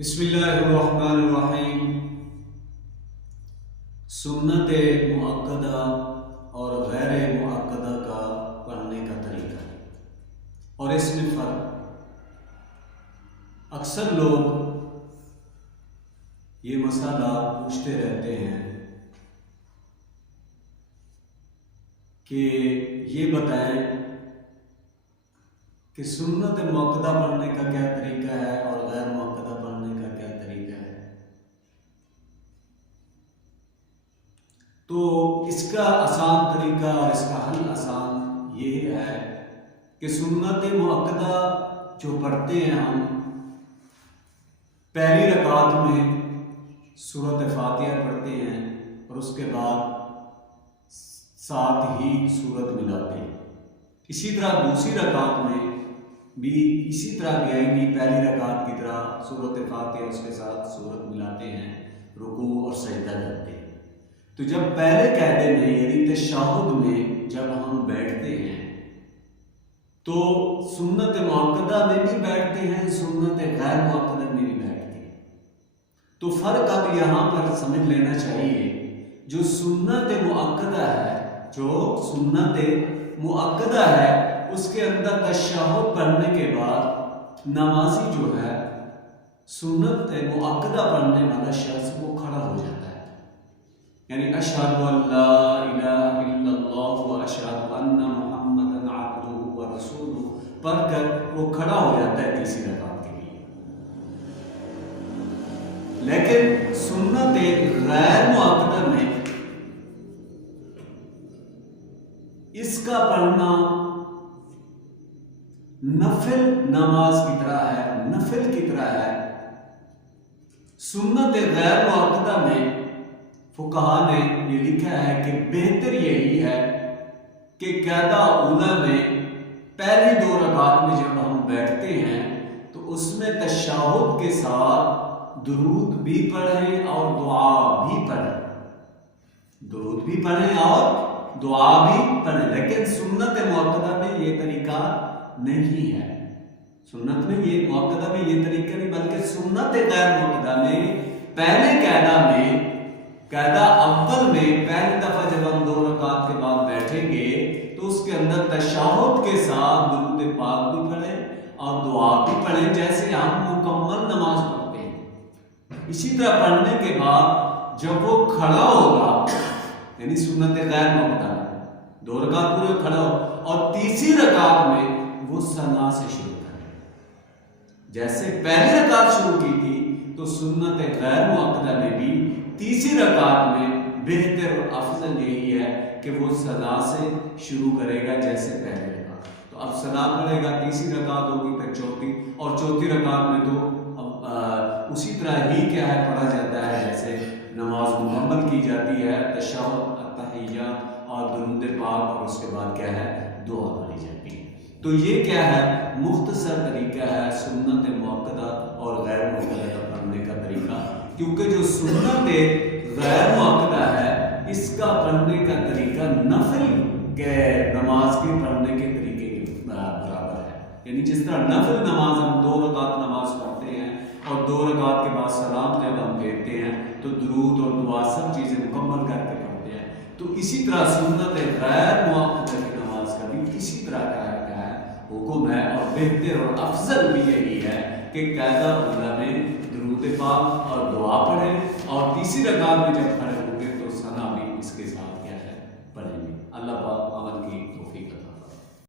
بسم اللہ الرحمن الرحیم۔ سنت مؤکدہ اور غیر مؤکدہ کا پڑھنے کا طریقہ اور اس میں فرق۔ اکثر لوگ یہ مسئلہ پوچھتے رہتے ہیں کہ یہ بتائیں کہ سنت مؤکدہ پڑھنے کا کیا طریقہ ہے اور غیر مؤکدہ پڑھنے کا کیا طریقہ ہے۔ تو اس کا آسان طریقہ اور اس کا حل آسان یہ ہے کہ سنت مؤکدہ جو پڑھتے ہیں ہم پہلی رکعت میں سورۃ فاتحہ پڑھتے ہیں اور اس کے بعد ساتھ ہی سورت ملاتے ہیں۔ اسی طرح دوسری رکعت میں بھی اسی طرح گئیں گی، پہلی رکعت کی طرح سورۃ فاتحہ اس کے ساتھ سورت ملاتے ہیں، رکوع اور سجدہ کرتے ہیں۔ تو جب پہلے قاعدے میں یعنی تشہد میں جب ہم بیٹھتے ہیں تو سنت مؤکدہ میں بھی بیٹھتے ہیں، سنت غیر مؤکدہ میں بھی بیٹھتے ہیں۔ تو فرق اب یہاں پر سمجھ لینا چاہیے، جو سنت مؤکدہ ہے اس کے اندر تشہد پڑھنے کے بعد نمازی جو ہے سنت مؤکدہ پڑھنے والا شخص وہ کھڑا ہو جاتا ہے، یعنی اشہد ان لا الہ الا اللہ و اشہد ان محمدا عبدہ و رسولہ پڑھ کر وہ کھڑا ہو جاتا ہے تیسری رکعت کے لیے۔ لیکن سنت غیر مؤکدہ میں اس کا پڑھنا نفل نماز کی طرح ہے، نفل کی طرح ہے۔ سنت غیر مؤکدہ میں فقہاء نے یہ لکھا ہے کہ بہتر یہی ہے کہ قاعدہ اولیٰ میں پہلی دو رکعت میں جب ہم بیٹھتے ہیں تو اس میں تشہد کے ساتھ درود بھی پڑھیں اور دعا بھی پڑھیں، درود بھی پڑھیں اور دعا بھی پڑھیں۔ لیکن سنت مؤکدہ میں یہ طریقہ نہیں ہے، سنت میں یہ مؤکدہ میں یہ طریقہ نہیں، بلکہ سنت غیر مؤکدہ میں پہلے قاعدہ اول میں پہلی دفعہ جب ہم دو رکعت کے بعد بیٹھیں گے تو اس کے اندر تشہد کے ساتھ درود پاک بھی پڑھیں اور دعا بھی پڑھیں جیسے ہم مکمل نماز پڑھتے ہیں۔ اسی طرح پڑھنے کے بعد جب وہ کھڑا ہوگا، یعنی سنت غیر مؤکدہ دو رکعت پورے کھڑا ہو اور تیسری رکعت میں وہ ثنا سے شروع کرے، جیسے پہلی رکعت شروع کی تھی تو سنت غیر مؤکدہ میں بھی تیسری رکعت میں بہتر اور افضل یہی ہے کہ وہ ثنا سے شروع کرے گا جیسے پہلی رکعت۔ تو اب ثنا پڑھے گا، تیسری رکعت ہوگی پھر چوتھی، اور چوتھی رکعت میں تو اسی طرح ہی کیا ہے پڑھا جاتا ہے جیسے نماز مکمل کی جاتی ہے، تشہد، التحیات اور درود پاک، اور اس کے بعد کیا ہے دعا پڑھی جاتی ہے۔ تو یہ کیا ہے مختصر طریقہ ہے سنت مؤکدہ اور غیر مؤکدہ پڑھنے کا طریقہ، کیونکہ جو سنت غیر مؤکدہ ہے اس کا پڑھنے کا طریقہ نفل کے نماز کے پڑھنے کے طریقے کے برابر ہے۔ یعنی جس طرح نفل نماز ہم دو رکعت نماز پڑھتے ہیں اور دو رکعت کے بعد سلام جب ہم پھیرتے ہیں تو درود اور دعا سب چیزیں مکمل کر کے پڑھتے ہیں، تو اسی طرح سنت غیر مؤکدہ کی نماز کا بھی اسی طرح کا حکم ہے، اور بہتر اور افضل بھی یہی ہے کہ قاعدہ اولیٰ میں درود پاک اور دعا پڑھیں اور تیسری رکعت میں جب کھڑے